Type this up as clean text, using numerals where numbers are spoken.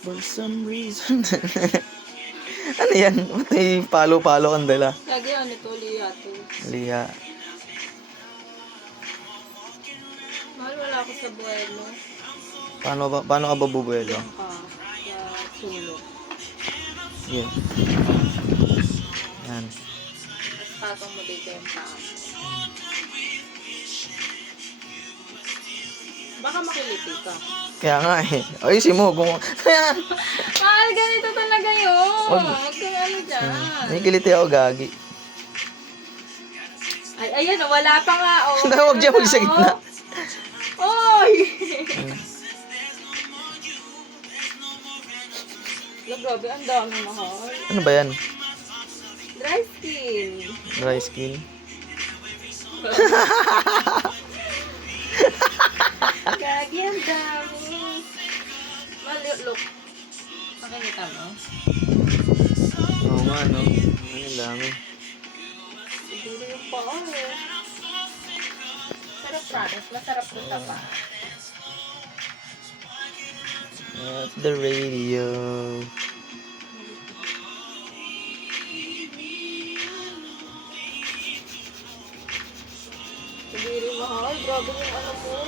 For some reason. Ano yan? May palo-palo ang dala. Lagi ano to, Liya to. Liha. Mahal wala ako sa buhay mo. Paano ka ba bubuelo? Diyan ka. Sa sulok. Yun. Yan. Tapos patong mo dito yung paa. Baka makiliti ka. Kaya nga eh. Ayusin mo. Kaya. Mahal, ganito talaga yun. Wag. Huwag kang ano dyan. May kiliti ako, gagi. Ay, ayan, wala pa nga. Oh. Huwag dyan, huwag sa gitna. Oy! Grabe, ang dami mahal. Ano ba yan? Dry skin. Dry skin? Gagi, ang dami. Look. Makikita mo? Oo nga, no? Ang dami. Siguro yung paa eh. Sarap promise. Masarap to sa paa. At the radio. Siguro mahal. Grabe yung ano mo.